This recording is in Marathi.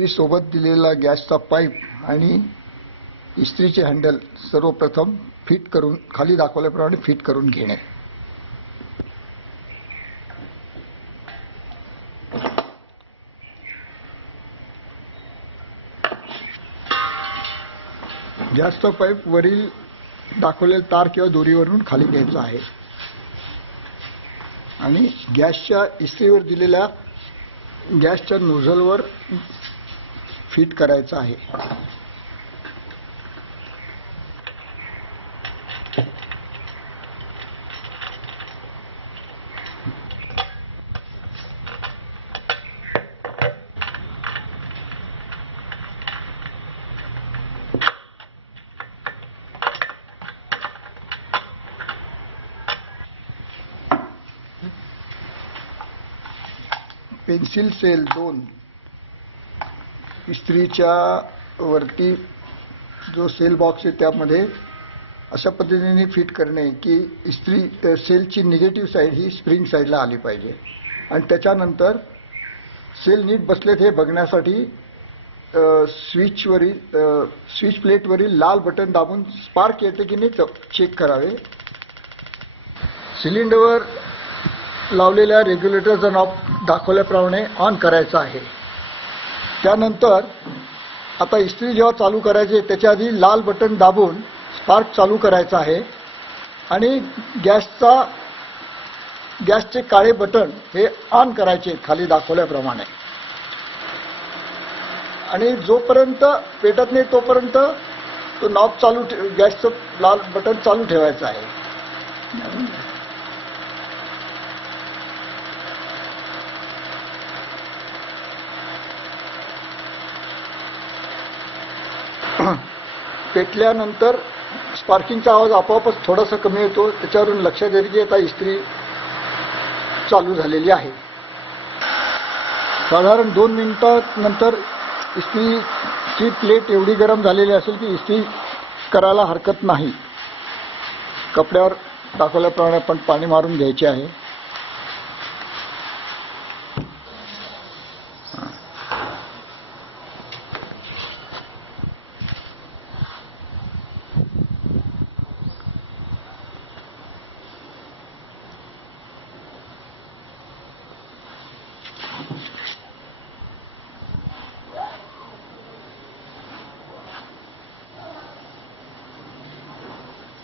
इस्त्री सोबत दिलेला गॅसचा पाईप आणि इस्त्रीचे हँडल सर्वप्रथम फिट करून खाली दाखवल्याप्रमाणे फिट करून घेणे. गॅसचा पाईप वरील दाखवलेल्या तार किंवा दोरीवरून खाली घ्यायचा आहे आणि गॅसच्या इस्त्रीवर दिलेल्या गॅसच्या नोझलवर फिट करायचा आहे. पेन्सिल सेल 2 इस्त्रीच्या वरती जो सेल बॉक्स आहे त्यामध्ये अशा पद्धतीने फिट करणे की इस्त्री सेलची निगेटिव्ह साईड ही स्प्रिंग साईडला आली पाहिजे आणि त्याच्यानंतर सेल नीट बसलेत हे बघण्यासाठी स्विच प्लेटवरील लाल बटन दाबून स्पार्क येते की नाही चेक करावे. सिलेंडरवर लावलेल्या रेग्युलेटरचा नॉब दाखवल्याप्रमाणे ऑन करायचा आहे. त्यानंतर आता इस्त्री जेव्हा चालू करायची त्याच्या आधी लाल बटन दाबून स्पार्क चालू करायचा आहे आणि गॅसचे काळे बटन हे ऑन करायचे खाली दाखवल्याप्रमाणे आणि जोपर्यंत पेटत नाही तोपर्यंत तो नॉब चालू गॅसचं लाल बटन चालू ठेवायचं आहे. पेटल्यानंतर स्पार्किंगचा आवाज आपोआपच थोडासा कमी होतो. त्याच्यावरून लक्षात येईल की आता इस्त्री चालू झालेली आहे. साधारण 2 मिनिटांनंतर इस्त्रीची प्लेट एवढी गरम झालेली असेल की इस्त्री करायला हरकत नाही. कपड्यावर दाखवल्याप्रमाणे आपण पाणी मारून घ्यायचे आहे.